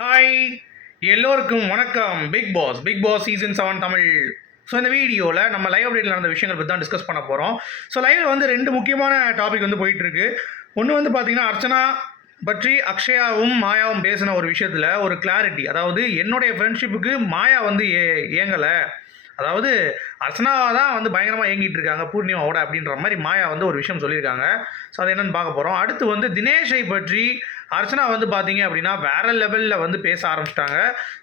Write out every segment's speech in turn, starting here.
Hi எல்லோருக்கும் வணக்கம். Big boss big boss season seven Tamil. So இந்த வீடியோவில் நம்ம லைவ் அப்டேட்டில் நடந்த விஷயங்கள் பற்றி தான் டிஸ்கஸ் பண்ண போகிறோம் ஸோ லைவில் வந்து ரெண்டு முக்கியமான டாபிக் வந்து போயிட்டுருக்கு. ஒன்று வந்து பார்த்தீங்கன்னா அர்ச்சனா பற்றி அக்ஷயாவும் மாயாவும் பேசின ஒரு விஷயத்தில் ஒரு கிளாரிட்டி அதாவது என்னுடைய ஃப்ரெண்ட்ஷிப்புக்கு மாயா வந்து ஏ ஏங்கலை அதாவது அர்ச்சனாவை தான் வந்து பயங்கரமாக இயங்கிட்டு இருக்காங்க பூர்ணிமாவோட அப்படின்ற மாதிரி மாயா வந்து ஒரு விஷயம் சொல்லியிருக்காங்க. ஸோ அது என்னென்னு பார்க்க போகிறோம் அடுத்து வந்து தினேஷை பற்றி அர்ச்சனா வந்து பார்த்தீங்க அப்படின்னா வேற லெவலில் வந்து பேச ஆரம்பிச்சிட்டாங்க.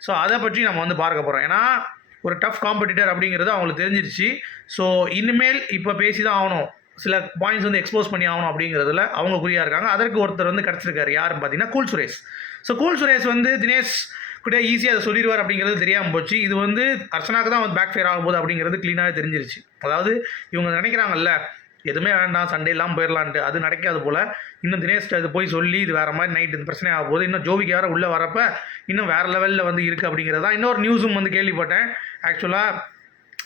ஸோ அதை பற்றி நம்ம வந்து பார்க்க போகிறோம் ஏன்னா ஒரு டஃப் காம்படிட்டர் அப்படிங்கிறது அவங்களுக்கு தெரிஞ்சிருச்சு. ஸோ இனிமேல் இப்போ பேசி தான் ஆகணும். சில பாயிண்ட்ஸ் வந்து எக்ஸ்போஸ் பண்ணி ஆகணும் அப்படிங்கிறதுல அவங்க குறியாக இருக்காங்க. அதற்கு ஒருத்தர் வந்து கிடச்சிருக்காரு. யாருன்னு பார்த்தீங்கன்னா cool Suresh. So cool Suresh வந்து தினேஷ் கூட ஈஸியாக அதை சொல்லிடுவார் அப்படிங்கிறது தெரியாமல் போச்சு. இது வந்து அர்ச்சனாக்கு தான் வந்து பேக் ஃபேர் ஆகும்போது அப்படிங்கிறது க்ளீனாகவே தெரிஞ்சிருச்சு. அதாவது இவங்க நினைக்கிறாங்கல்ல எதுவுமே வேண்டாம் சண்டே இல்லாமல் போயிடலான்ட்டு அது நடக்காது போல். இன்னும் தினேஷ்ட அது போய் சொல்லி இது வேறு மாதிரி நைட் இந்த பிரச்சனை ஆகும் போது இன்னும் ஜோவிக்கு வேறு உள்ளே வரப்போ இன்னும் வேறு லெவலில் வந்து இருக்குது அப்படிங்கிறதா. இன்னொரு நியூஸும் வந்து கேள்விப்பட்டேன். ஆக்சுவலாக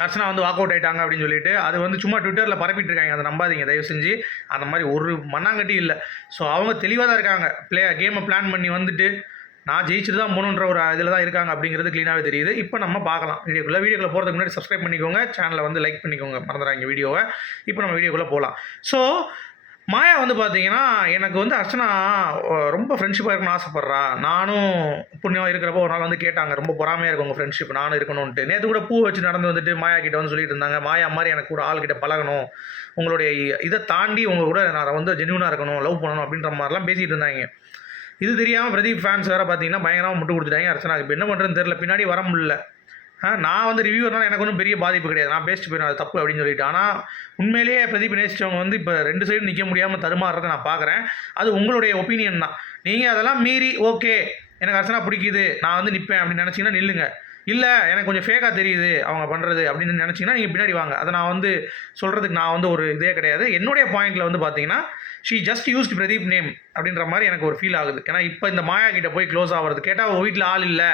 அர்ச்சனா வந்து வாக் அவுட் ஆயிட்டாங்க அப்படின்னு சொல்லிட்டு அது வந்து சும்மா ட்விட்டரில் பரப்பிட்டு இருக்காங்க. அதை நம்பாதீங்க தயவு செஞ்சு. அந்த மாதிரி ஒரு மண்ணாங்கட்டி இல்லை. ஸோ அவங்க தெளிவாக தான் இருக்காங்க. ப்ளே கேமை பிளான் பண்ணி வந்துட்டு நான் ஜெயிச்சுட்டு தான் போகணுன்ற ஒரு இதில் தான் இருக்காங்க அப்படிங்கிறது க்ளீனாகவே தெரியுது. இப்போ நம்ம பார்க்கலாம். வீடியோக்குள்ளே வீடியோக்குள்ளே போகிறதுக்கு முன்னாடி சப்ஸ்கிரைப் பண்ணிக்கோங்க. சேனலை வந்து லைக் பண்ணிக்கோங்க. மறந்துடாங்க வீடியோவை. இப்போ நம்ம வீடியோக்குள்ளே போகலாம். ஸோ மாயா வந்து பார்த்தீங்கன்னா எனக்கு வந்து அர்ச்சனா ரொம்ப ஃப்ரெண்ட்ஷிப்பாக இருக்கணும்னு ஆசைப்பட்றா. நானும் புண்ணியமாக இருக்கிறப்போ ஒரு நாள் வந்து கேட்டாங்க. ரொம்ப பொறாமையாக இருக்கும் உங்கள் ஃப்ரெண்ட்ஷிப் நானும் இருக்கணும்ன்ட்டு. நேற்று கூட பூ வச்சு நடந்து வந்துட்டு மாயா கிட்ட வந்து சொல்லிட்டு இருந்தாங்க. மாயா மாதிரி எனக்கு கூட ஆள்கிட்ட பழகணும். உங்களுடைய இதை தாண்டி உங்கள் கூட நான் வந்து ஜென்யூனாக இருக்கணும் லவ் பண்ணணும் அப்படின்ற மாதிரிலாம் பேசிகிட்டு இருந்தாங்க. இது தெரியாமல் பிரதீப் ஃபேன்ஸ் வேறு பார்த்தீங்கன்னா பயங்கரமாக முட்டு கொடுத்துட்டாங்க. அர்ச்சனாக்கு இப்போ என்ன பண்ணுறதுன்னு தெரில பின்னாடி வர முடியல. நான் வந்து ரிவ்யூர்னால் எனக்கு ஒன்றும் பெரிய பாதிப்பு கிடையாது. நான் பேசிட்டு போயிடும் அது தப்பு அப்படின்னு சொல்லிட்டு. ஆனால் உண்மையிலேயே பிரதீப் நேசிச்சவங்க வந்து இப்போ ரெண்டு சைடு நிற்க முடியாமல் தருமாறுறதை நான் பார்க்குறேன் அது உங்களுடைய ஒப்பீனியன் தான். நீங்கள் அதெல்லாம் மீறி ஓகே எனக்கு அர்ச்சனா பிடிக்குது. நான் வந்து நிற்பேன் அப்படின்னு நினச்சிங்கன்னா நில்லுங்க. இல்லை எனக்கு கொஞ்சம் ஃபேக்காக தெரியுது அவங்க பண்ணுறது அப்படின்னு நினச்சிங்கன்னா நீங்கள் பின்னாடி வாங்க. அதை நான் வந்து சொல்கிறதுக்கு நான் வந்து ஒரு இதே கிடையாது. என்னுடைய பாயிண்டில் வந்து பார்த்தீங்கன்னா she just used Pradeep name அப்படின்ற மாதிரி எனக்கு ஒரு ஃபீல் ஆகுது. ஏன்னா இப்போ இந்த மாயா கிட்ட போய் க்ளோஸ் ஆகிறது கேட்டால் அவங்க வீட்டில் ஆள் இல்லை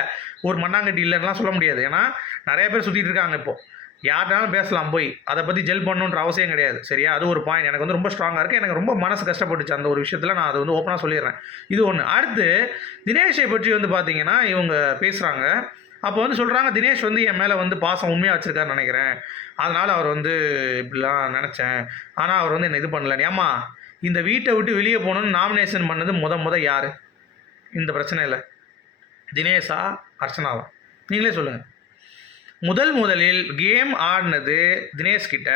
ஒரு மண்ணாங்கட்டி இல்லைன்னுலாம் சொல்ல முடியாது. ஏன்னா நிறைய பேர் சுற்றிட்டு இருக்காங்க இப்போ. யார்ட்டாலும் பேசலாம் போய். அதை பற்றி ஜெல் பண்ணணுன்ற அவசியம் கிடையாது. சரியா? அது ஒரு பாயிண்ட் எனக்கு வந்து ரொம்ப ஸ்ட்ராங்காக இருக்குது எனக்கு ரொம்ப மனசு கஷ்டப்பட்டுச்சு அந்த ஒரு விஷயத்தில். நான் அதை வந்து ஓப்பனாக சொல்லிடுறேன். இது ஒன்று அடுத்து தினேஷை பற்றி வந்து பார்த்தீங்கன்னா இவங்க பேசுகிறாங்க அப்போ வந்து சொல்கிறாங்க தினேஷ் வந்து என் மேலே வந்து பாசம் உண்மையாக வச்சுருக்காருன்னு நினைக்கிறேன். அதனால் அவர் வந்து இப்படிலாம் நினச்சேன். ஆனால் அவர் வந்து என்னை இது பண்ணல. ஏம்மா இந்த வீட்டை விட்டு வெளியே போகணுன்னு நாமினேஷன் பண்ணது முத முத யார்? இந்த பிரச்சனையில். தினேஷா அர்ச்சனாவா? நீங்களே சொல்லுங்கள் முதல் முதலில் கேம் ஆடினது தினேஷ்கிட்ட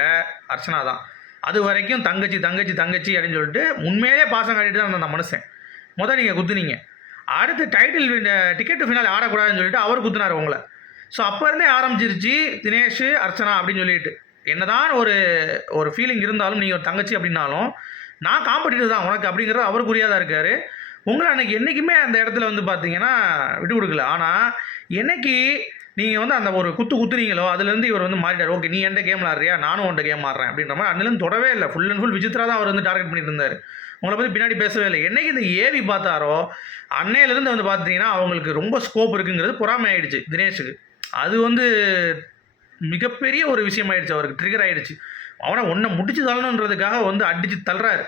அர்ச்சனா தான். அது வரைக்கும் தங்கச்சி தங்கச்சி தங்கச்சி அப்படின்னு சொல்லிட்டு உண்மையிலே பாசம் காட்டிட்டு தான் இருந்த அந்த மனுஷன். முதல் நீங்கள் குத்துனீங்க. அடுத்து டைட்டில் டிக்கெட் ஃபினால் ஆடக்கூடாதுன்னு சொல்லிட்டு அவர் குத்துனார் உங்களை. ஸோ அப்போ இருந்தே ஆரம்பிச்சிருச்சு தினேஷ் அர்ச்சனா அப்படின்னு சொல்லிட்டு. என்னதான் ஒரு ஒரு ஃபீலிங் இருந்தாலும் நீங்கள் ஒரு தங்கச்சி அப்படின்னாலும் நான் காம்படிட்டர் தான் உனக்கு அப்படிங்கிறது அவர் குறியாக தான் இருக்கார். உங்களை அன்னைக்கு என்றைக்குமே அந்த இடத்துல வந்து பார்த்தீங்கன்னா விட்டு கொடுக்கல. ஆனால் என்னைக்கு நீங்கள் வந்து அந்த ஒரு குத்து குத்துறீங்களோ அதுலேருந்து இவர் வந்து மாறிட்டார். ஓகே நீ என்கிட்ட கேம் ஆடுறியா? நானும் உன்ட்ட கேம் ஆடுறேன். அப்படின்ற மாதிரி அன்னிலேருந்து தொடவே இல்லை. ஃபுல் அண்ட் ஃபுல் விசித்ரா தான் அவர் வந்து டார்கெட் பண்ணிட்டு இருந்தார். உங்களை பற்றி பின்னாடி பேசவே இல்லை. என்னைக்கு இந்த ஏவி பார்த்தாரோ அன்னையிலேருந்து வந்து பார்த்தீங்கன்னா அவங்களுக்கு ரொம்ப ஸ்கோப் இருக்குங்கிறது பொறாமை ஆயிடுச்சு தினேஷுக்கு. அது வந்து மிகப்பெரிய ஒரு விஷயம் ஆயிடுச்சு அவருக்கு ட்ரிகர் ஆயிடுச்சு. அவனை ஒன்றை முடிச்சு தள்ளணுன்றதுக்காக வந்து அடித்து தள்ளுறாரு.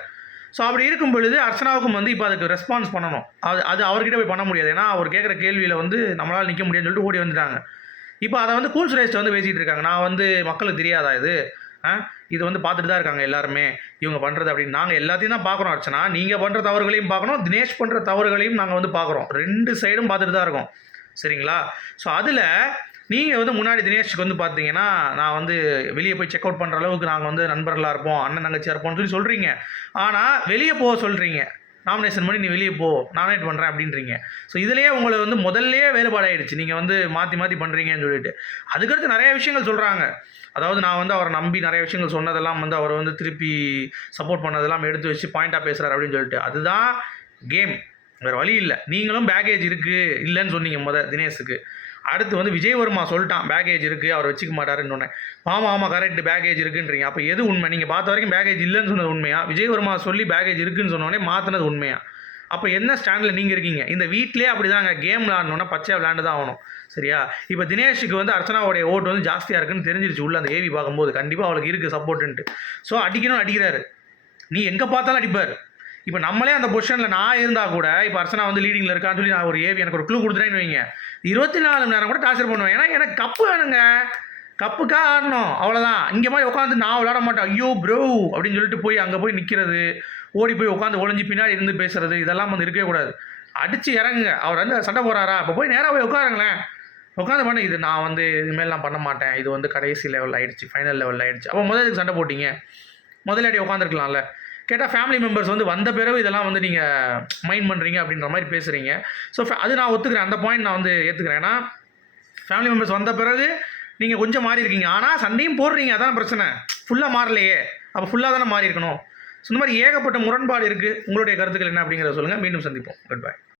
ஸோ அப்படி இருக்கும் பொழுது அர்ச்சனாவுக்கும் வந்து இப்போ அதுக்கு ரெஸ்பான்ஸ் பண்ணணும். அது அது அவர்கிட்ட போய் பண்ண முடியாது. ஏன்னா அவர் கேட்குற கேள்வியில் வந்து நம்மளால் நிற்க முடியாதுன்னு சொல்லிட்டு ஓடி வந்துட்டாங்க. இப்போ அதை வந்து கூல் சுரேஷ் வந்து பேசிகிட்டு இருக்காங்க. நான் வந்து மக்களுக்கு தெரியாதா இது? இது வந்து பார்த்துட்டு தான் இருக்காங்க எல்லாருமே. இவங்க பண்ணுறது அப்படின்னு. நாங்கள் எல்லாத்தையும் தான் பார்க்குறோம் அர்ச்சனா. நீங்கள் பண்ணுற தவறுகளையும் பார்க்கணும் தினேஷ் பண்ணுற தவறுகளையும் நாங்கள் வந்து பார்க்குறோம். ரெண்டு சைடும் பார்த்துட்டு தான் இருக்கோம். சரிங்களா? ஸோ அதில் நீங்கள் வந்து முன்னாடி தினேஷ்க்கு வந்து பார்த்தீங்கன்னா நான் வந்து வெளியே போய் செக் அவுட் பண்ணுற அளவுக்கு நாங்கள் வந்து நண்பர்களாக இருப்போம் அண்ணன் தங்கச்சியாக இருப்போம்னு சொல்லி சொல்கிறீங்க ஆனால் வெளியே போக சொல்கிறீங்க நாமினேஷன் பண்ணி நீ வெளியே போ நாமினேட் பண்ணுறேன் அப்படின்றீங்க. ஸோ இதுலேயே உங்களை வந்து முதல்லையே வேறுபாடாயிடுச்சு. நீங்கள் வந்து மாற்றி மாற்றி பண்ணுறீங்கன்னு சொல்லிட்டு. அதுக்கடுத்து நிறைய விஷயங்கள் சொல்கிறாங்க அதாவது நான் வந்து அவரை நம்பி நிறைய விஷயங்கள் சொன்னதெல்லாம் வந்து அவர் வந்து திருப்பி சப்போர்ட் பண்ணதெல்லாம் எடுத்து வச்சு பாயிண்ட்டாக பேசுகிறார் அப்படின்னு சொல்லிட்டு. அதுதான் கேம் வேறு வழி இல்லை. நீங்களும் பேக்கேஜ் இருக்குது இல்லைன்னு சொன்னீங்க முத தினேஷுக்கு. அடுத்து வந்து விஜயவர்மா சொல்லிட்டான் பேக்கேஜ் இருக்குது அவர் வச்சுக்க மாட்டாருன்னு சொன்னேன் ஆமாம் ஆமாம் கரெக்ட் பேக்கேஜ் இருக்குன்றீங்க. அப்போ எது உண்மை? நீங்கள் பார்த்த வரைக்கும் பேக்கேஜ் இல்லைன்னு சொன்னது உண்மையா? விஜயவர்மா சொல்லி பேக்கேஜ் இருக்குன்னு சொன்னோடனே மாற்றினது உண்மையா? அப்போ என்ன ஸ்டாண்டில் நீங்கள் இருக்கீங்க? இந்த வீட்டிலே அப்படி தாங்க கேம் விளாடணுன்னா பச்சையாக விளாண்டு தான் ஆகணும். சரியா? இப்போ தினேஷுக்கு வந்து அர்ச்சனாவுடைய ஓட்டு வந்து ஜாஸ்தியாக இருக்குன்னு தெரிஞ்சிருச்சு. உள்ள அந்த ஏவி பார்க்கும்போது கண்டிப்பாக அவளுக்கு இருக்குது சப்போர்ட்டுன்ட்டு ஸோ அடிக்கணும்னு அடிக்கிறாரு. நீ எங்கே பார்த்தாலும் அடிப்பார். இப்போ நம்மளே அந்த பொசிஷனில் நான் இருந்தால் கூட இப்போ அர்ச்சனா வந்து லீடிங்கில் இருக்கான்னு சொல்லி நான் ஒரு ஏவி எனக்கு ஒரு க்ளூ கொடுத்துட்டேன்னு வைங்க. இருபத்தி நாலு மணி நேரம் கூட டார்ச்சர் பண்ணுவேன். ஏன்னா எனக்கு கப்பு வேணுங்க. கப்புக்காக ஆடணும். அவ்வளோதான் இங்கே மாதிரி உட்காந்து நான் விளாட மாட்டேன். ஐயோ ப்ரோ அப்படின்னு சொல்லிட்டு போய் அங்கே போய் நிற்கிறது ஓடி போய் உட்காந்து ஒளிஞ்சு பின்னாடி இருந்து பேசுறது இதெல்லாம் வந்து இருக்கவே கூடாது. அடித்து இறங்குங்க. அவர் வந்து சண்டை போகிறாரா அப்போ போய் நேராக போய் உட்காருங்களேன். உட்காந்து பண்ண இது நான் வந்து இனிமேல் நான் பண்ண மாட்டேன். இது வந்து கடைசி லெவல் ஆகிடுச்சு ஃபைனல் லெவலில் ஆகிடுச்சு அப்போ முதல்ல இதுக்கு சண்டை போட்டிங்க? முதலாடி உட்காந்துருக்கலாம்ல கேட்டால் ஃபேமிலி மெம்பர்ஸ் வந்து வந்த பிறகு இதெல்லாம் வந்து நீங்கள் மைண்ட் பண்ணுறீங்க அப்படின்ற மாதிரி பேசுகிறீங்க ஸோ அது நான் ஒத்துக்கிறேன். அந்த பாயிண்ட் நான் வந்து ஏற்றுக்கிறேன் ஏன்னா ஃபேமிலி மெம்பர்ஸ் வந்த பிறகு நீங்கள் கொஞ்சம் மாறி இருக்கீங்க. ஆனால் சண்டையும் போடுறீங்க. அதான் பிரச்சனை. ஃபுல்லாக மாறலையே. அப்போ ஃபுல்லாக தானே மாறி இருக்கணும் ஸோ இந்த மாதிரி ஏகப்பட்ட முரண்பாடு இருக்குது உங்களுடைய கருத்துக்கள் என்ன அப்படிங்கிறத சொல்லுங்கள் மீண்டும் சந்திப்போம். Good bye